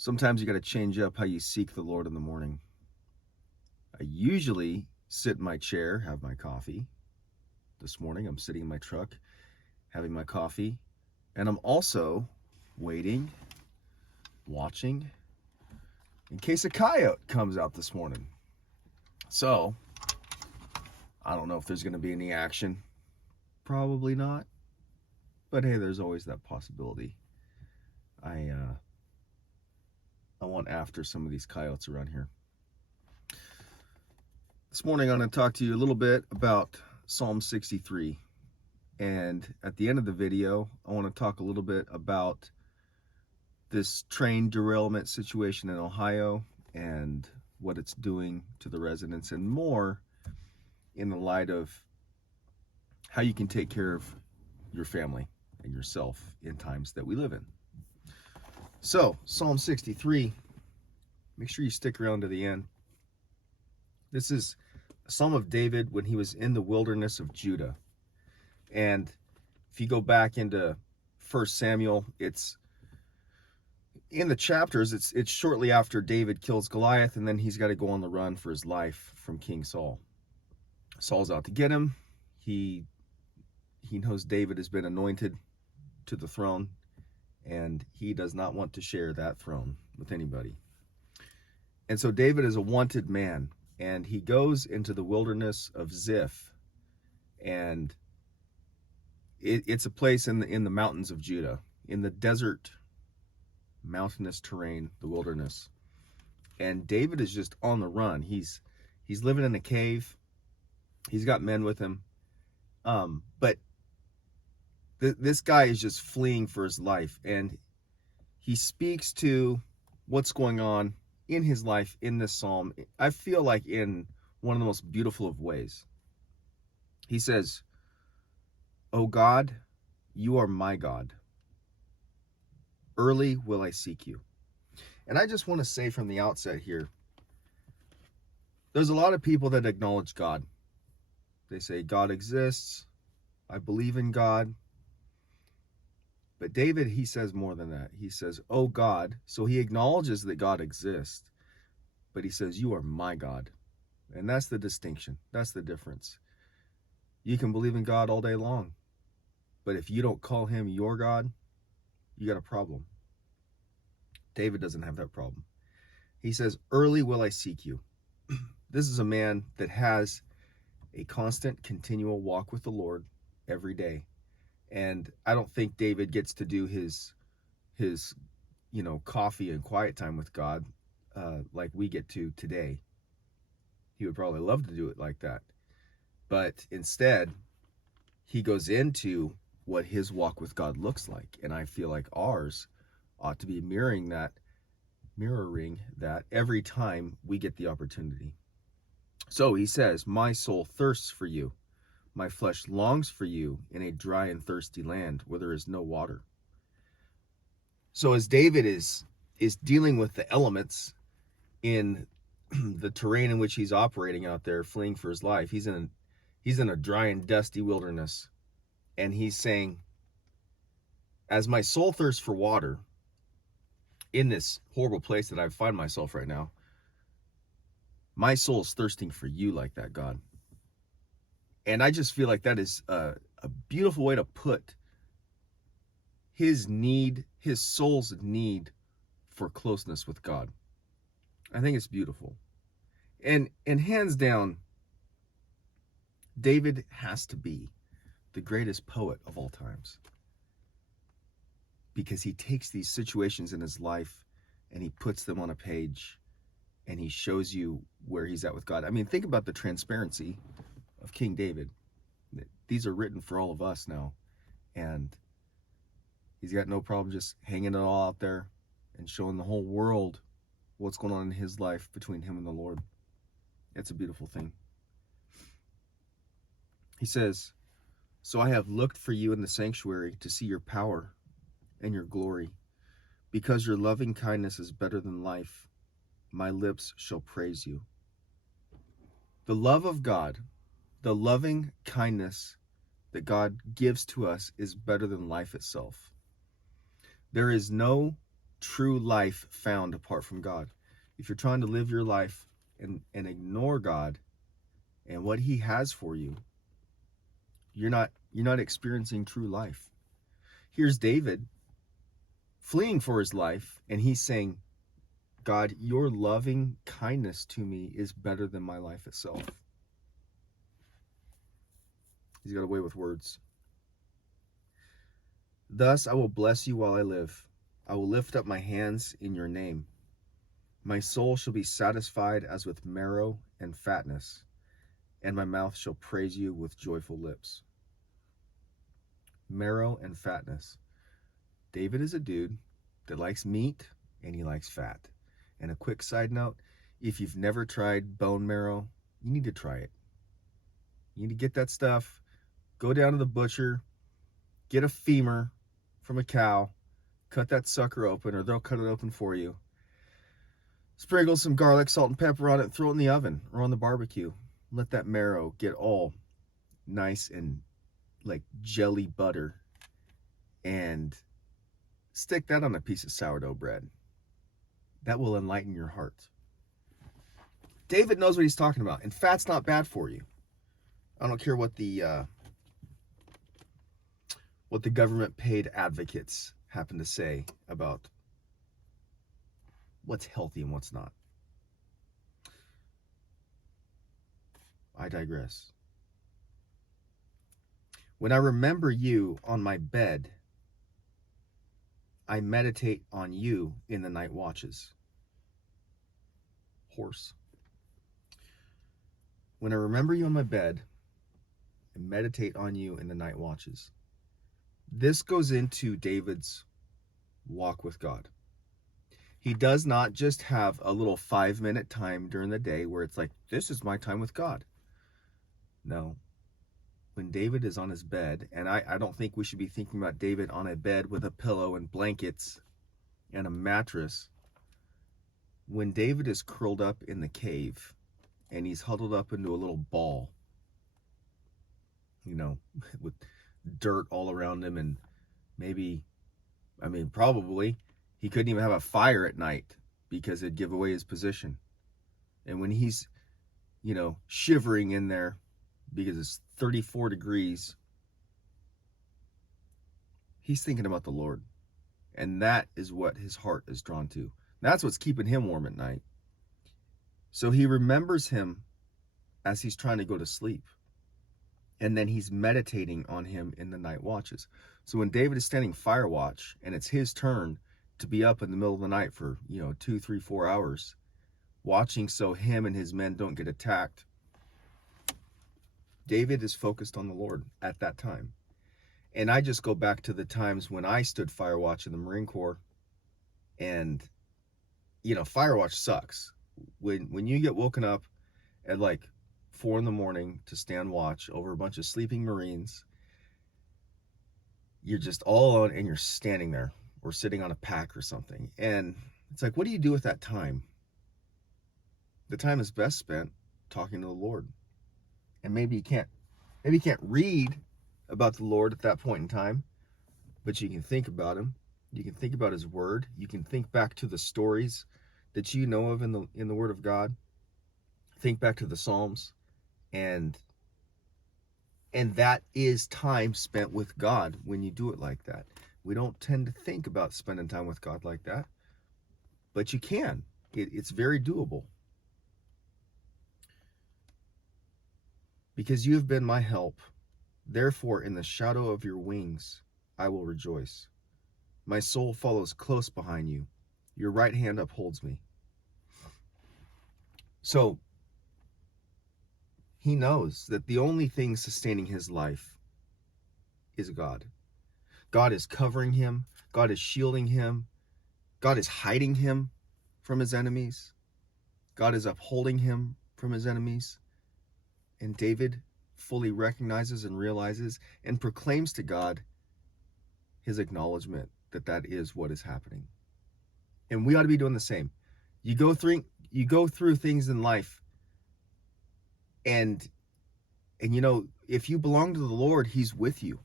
Sometimes you got to change up how you seek the Lord in the morning. I usually sit in my chair, have my coffee. This morning I'm sitting in my truck, having my coffee, and I'm also waiting, watching, in case a coyote comes out this morning. So, I don't know if there's going to be any action. Probably not. But hey, there's always that possibility. I want after some of these coyotes around here. This morning I'm going to talk to you a little bit about Psalm 63. And at the end of the video, I want to talk a little bit about this train derailment situation in Ohio and what it's doing to the residents, and more in the light of how you can take care of your family and yourself in times that we live in. So, Psalm 63, make sure you stick around to the end. This is a Psalm of David when he was in the wilderness of Judah. And if you go back into 1 Samuel, it's in the chapters, it's shortly after David kills Goliath, and then he's got to go on the run for his life from King Saul. Saul's out to get him. He knows David has been anointed to the throne, and he does not want to share that throne with anybody. And so David is a wanted man, and he goes into the wilderness of Ziph, and it's a place in the mountains of Judah, in the desert, mountainous terrain, the wilderness. And David is just on the run. He's living in a cave. He's got men with him. But this guy is just fleeing for his life, and he speaks to what's going on in his life in this psalm. I feel like in one of the most beautiful of ways. He says, "O God, you are my God. Early will I seek you." And I just want to say from the outset here, there's a lot of people that acknowledge God. They say God exists. I believe in God. But David, he says more than that. He says, "Oh God." So he acknowledges that God exists, but he says, "You are my God." And that's the distinction. That's the difference. You can believe in God all day long, but if you don't call him your God, you got a problem. David doesn't have that problem. He says, "Early will I seek you." This is a man that has a constant, continual walk with the Lord every day. And I don't think David gets to do his coffee and quiet time with God like we get to today. He would probably love to do it like that. But instead, he goes into what his walk with God looks like. And I feel like ours ought to be mirroring that every time we get the opportunity. So he says, "My soul thirsts for you. My flesh longs for you in a dry and thirsty land where there is no water." So as David is dealing with the elements in the terrain in which he's operating out there, fleeing for his life, he's in a dry and dusty wilderness. And he's saying, as my soul thirsts for water in this horrible place that I find myself right now, my soul is thirsting for you like that, God. And I just feel like that is a beautiful way to put his soul's need for closeness with God. I think it's beautiful. And hands down, David has to be the greatest poet of all times, because he takes these situations in his life and he puts them on a page and he shows you where he's at with God. I mean, think about the transparency of King David. These are written for all of us now, and he's got no problem just hanging it all out there and showing the whole world what's going on in his life between him and the Lord. It's a beautiful thing. He says, "So I have looked for you in the sanctuary to see your power and your glory. Because your loving kindness is better than life, my lips shall praise you." The love of God, the loving kindness that God gives to us is better than life itself. There is no true life found apart from God. If you're trying to live your life and ignore God and what he has for you, you're not experiencing true life. Here's David fleeing for his life, and he's saying, God, your loving kindness to me is better than my life itself. He's got away with words. Thus I will bless you while I live. I will lift up my hands in your name. My soul shall be satisfied as with marrow and fatness, and my mouth shall praise you with joyful lips. Marrow and fatness. David is a dude that likes meat and he likes fat. And a quick side note, if you've never tried bone marrow, you need to try it. You need to get that stuff, go down to the butcher, get a femur from a cow, cut that sucker open, or they'll cut it open for you. Sprinkle some garlic, salt, and pepper on it, and throw it in the oven or on the barbecue. Let that marrow get all nice and like jelly butter, and stick that on a piece of sourdough bread. That will enlighten your heart. David knows what he's talking about, and fat's not bad for you. I don't care what the government paid advocates happen to say about what's healthy and what's not. I digress. When I remember you on my bed, I meditate on you in the night watches. Horse. When I remember you on my bed, I meditate on you in the night watches. This goes into David's walk with God. He does not just have a little 5-minute time during the day where it's like, this is my time with God. No. When David is on his bed, and I don't think we should be thinking about David on a bed with a pillow and blankets and a mattress. When David is curled up in the cave and he's huddled up into a little ball, with dirt all around him, and probably he couldn't even have a fire at night because it'd give away his position. And when he's, shivering in there because it's 34 degrees, he's thinking about the Lord. And that is what his heart is drawn to. That's what's keeping him warm at night. So he remembers him as he's trying to go to sleep. And then he's meditating on him in the night watches. So when David is standing fire watch and it's his turn to be up in the middle of the night for, 2, 3, 4 hours, watching so him and his men don't get attacked, David is focused on the Lord at that time. And I just go back to the times when I stood fire watch in the Marine Corps, and, fire watch sucks. When you get woken up at like 4 a.m. to stand watch over a bunch of sleeping Marines, you're just all alone and you're standing there or sitting on a pack or something. And it's like, what do you do with that time? The time is best spent talking to the Lord. And maybe you can't read about the Lord at that point in time, but you can think about him. You can think about his word. You can think back to the stories that you know of in the word of God. Think back to the Psalms, and that is time spent with God when you do it like that. We don't tend to think about spending time with God like that, but you can. It's very doable. Because you have been my help, therefore in the shadow of your wings I will rejoice. My soul follows close behind you. Your right hand upholds me. So he knows that the only thing sustaining his life is God. God is covering him. God is shielding him. God is hiding him from his enemies. God is upholding him from his enemies. And David fully recognizes and realizes and proclaims to God his acknowledgement that is what is happening. And we ought to be doing the same. You go through things in life, and if you belong to the Lord, he's with you.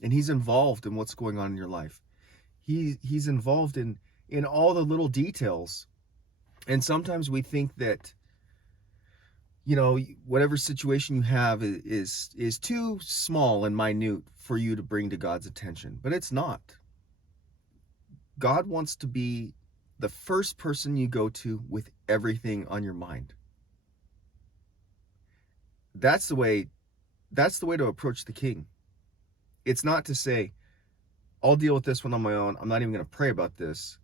And he's involved in what's going on in your life. He's involved in in all the little details. And sometimes we think that, you know, whatever situation you have is too small and minute for you to bring to God's attention, but it's not. God wants to be the first person you go to with everything on your mind. That's the way to approach the King. It's not to say, I'll deal with this one on my own. I'm not even going to pray about this.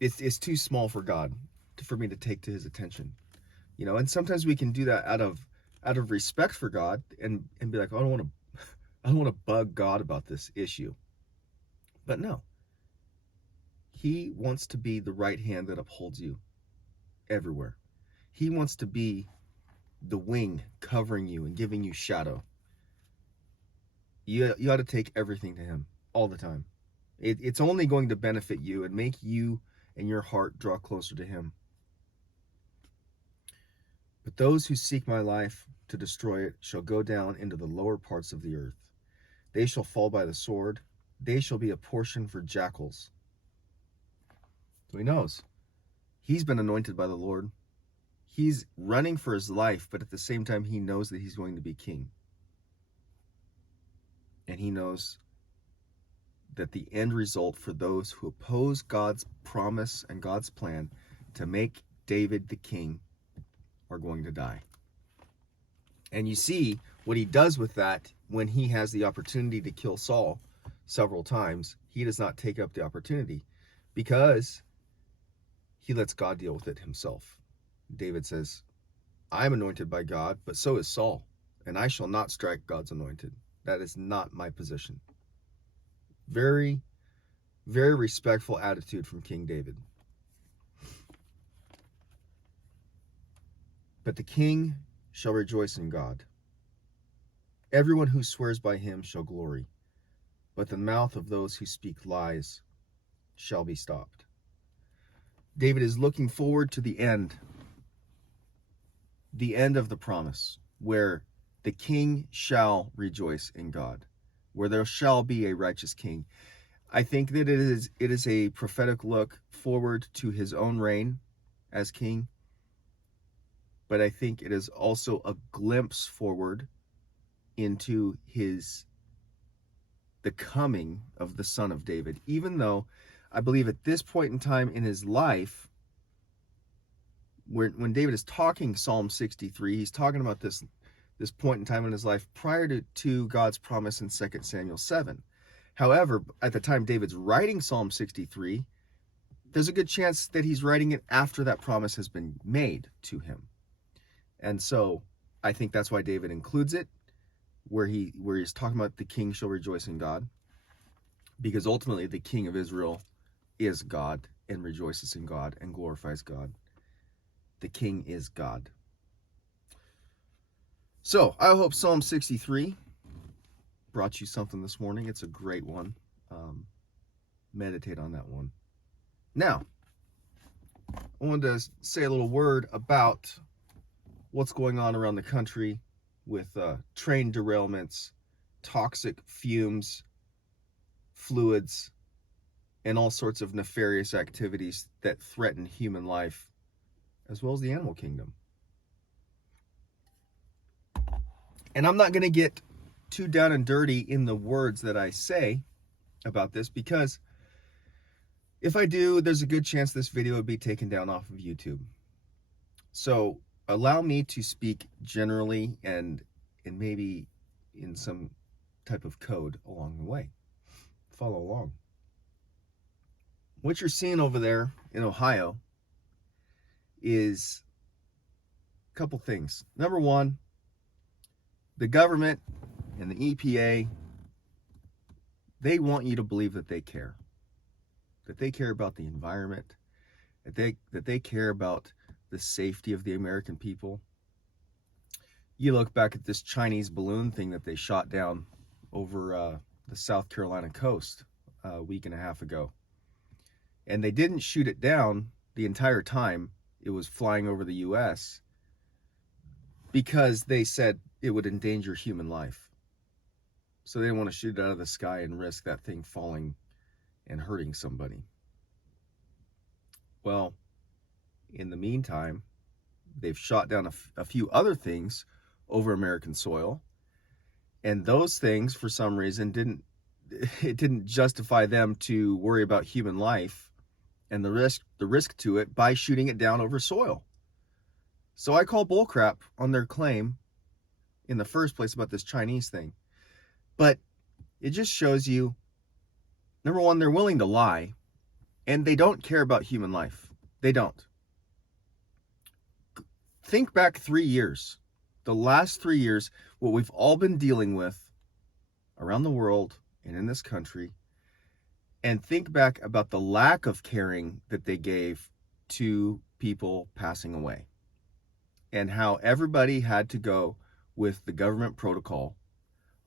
It's too small for God for me to take to his attention. You know, and sometimes we can do that out of respect for God and be like, oh, I don't want to bug God about this issue. But no. He wants to be the right hand that upholds you everywhere. He wants to be the wing covering you and giving you shadow. You ought to take everything to him all the time. It's only going to benefit you and make you and your heart draw closer to him. But those who seek my life to destroy it shall go down into the lower parts of the earth. They shall fall by the sword. They shall be a portion for jackals. So he knows. He's been anointed by the Lord. He's running for his life, but at the same time, he knows that he's going to be king. And he knows that the end result for those who oppose God's promise and God's plan to make David the king are going to die. And you see what he does with that when he has the opportunity to kill Saul several times. He does not take up the opportunity because he lets God deal with it himself. David says, I'm anointed by God, but so is Saul, and I shall not strike God's anointed. That is not my position. Very, very respectful attitude from King David. But the king shall rejoice in God. Everyone who swears by him shall glory, but the mouth of those who speak lies shall be stopped. David is looking forward to the end of the promise, where the king shall rejoice in God, where there shall be a righteous king. I think that it is a prophetic look forward to his own reign as king, but I think it is also a glimpse forward into the coming of the Son of David, even though I believe at this point in time in his life, when David is talking Psalm 63, he's talking about this point in time in his life prior to God's promise in 2 Samuel 7. However, at the time David's writing Psalm 63, there's a good chance that he's writing it after that promise has been made to him. And so I think that's why David includes it, where he's talking about the king shall rejoice in God, because ultimately the king of Israel is God and rejoices in God and glorifies God. The king is God. So I hope Psalm 63 brought you something this morning. It's a great one. Meditate on that one. Now, I wanted to say a little word about what's going on around the country with train derailments, toxic fumes, fluids, and all sorts of nefarious activities that threaten human life, as well as the animal kingdom. And I'm not going to get too down and dirty in the words that I say about this, because if I do, there's a good chance this video would be taken down off of YouTube. So allow me to speak generally and maybe in some type of code along the way. Follow along. What you're seeing over there in Ohio is a couple things. Number one, the government and the EPA, they want you to believe that they care about the environment, that they care about the safety of the American people. You look back at this Chinese balloon thing that they shot down over the South Carolina coast a week and a half ago. And they didn't shoot it down the entire time it was flying over the U.S. because they said it would endanger human life. So they didn't want to shoot it out of the sky and risk that thing falling and hurting somebody. Well, in the meantime, they've shot down a few other things over American soil, and those things, for some reason, didn't justify them to worry about human life and the risk to it by shooting it down over soil. So I call bullcrap on their claim in the first place about this Chinese thing. But it just shows you, number one, they're willing to lie, and they don't care about human life. They don't. Think back 3 years, the last 3 years, what we've all been dealing with around the world and in this country, and think back about the lack of caring that they gave to people passing away, and how everybody had to go with the government protocol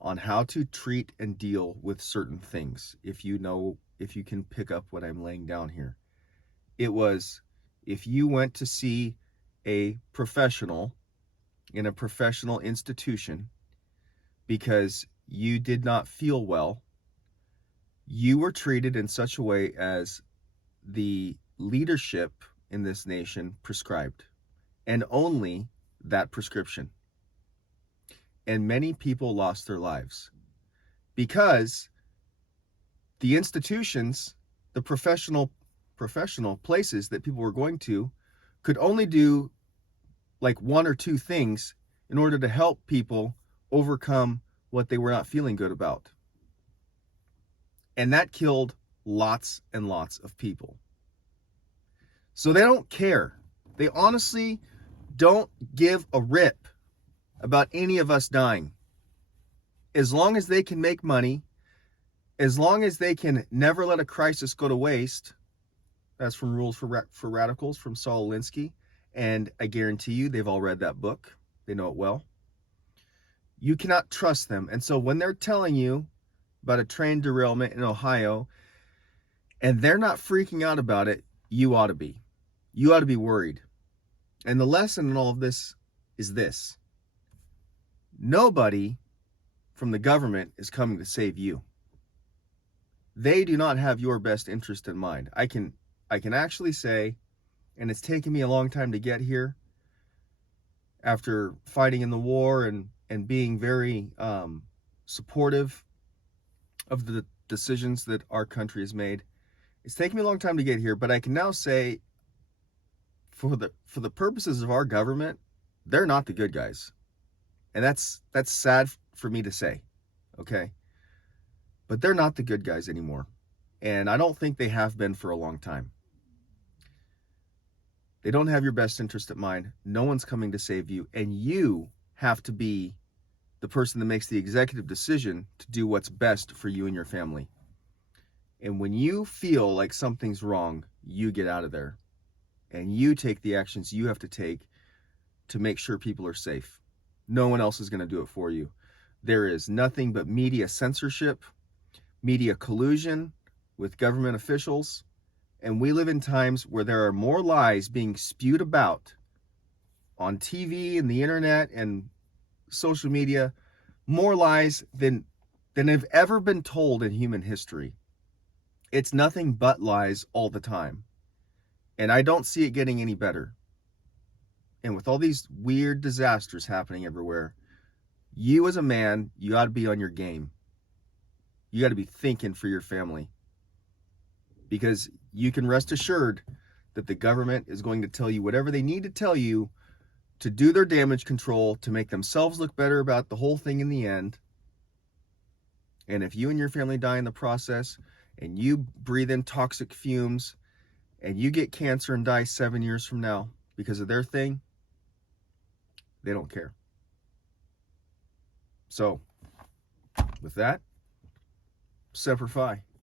on how to treat and deal with certain things. If you can pick up what I'm laying down here, it was, if you went to see a professional in a professional institution because you did not feel well, you were treated in such a way as the leadership in this nation prescribed, and only that prescription. And many people lost their lives because the institutions, the professional places that people were going to, could only do like one or two things in order to help people overcome what they were not feeling good about. And that killed lots and lots of people. So they don't care. They honestly don't give a rip about any of us dying. As long as they can make money, as long as they can never let a crisis go to waste. That's from Rules for Radicals from Saul Alinsky. And I guarantee you, they've all read that book. They know it well. You cannot trust them. And so when they're telling you about a train derailment in Ohio, and they're not freaking out about it, you ought to be. You ought to be worried. And the lesson in all of this is this: nobody from the government is coming to save you. They do not have your best interest in mind. I can actually say, and it's taken me a long time to get here, after fighting in the war and being very supportive of the decisions that our country has made. It's taken me a long time to get here, but I can now say, for the purposes of our government, they're not the good guys. And that's sad for me to say, okay? But they're not the good guys anymore. And I don't think they have been for a long time. They don't have your best interest at mind. No one's coming to save you. And you have to be the person that makes the executive decision to do what's best for you and your family. And when you feel like something's wrong, you get out of there. And you take the actions you have to take to make sure people are safe. No one else is going to do it for you. There is nothing but media censorship, media collusion with government officials, and we live in times where there are more lies being spewed about on TV and the internet and social media, more lies than have ever been told in human history. It's nothing but lies all the time. And I don't see it getting any better. And with all these weird disasters happening everywhere, you as a man, you got to be on your game. You got to be thinking for your family. Because you can rest assured that the government is going to tell you whatever they need to tell you to do their damage control, to make themselves look better about the whole thing in the end. And if you and your family die in the process, and you breathe in toxic fumes, and you get cancer and die 7 years from now because of their thing, they don't care. So, with that, Semper Fi.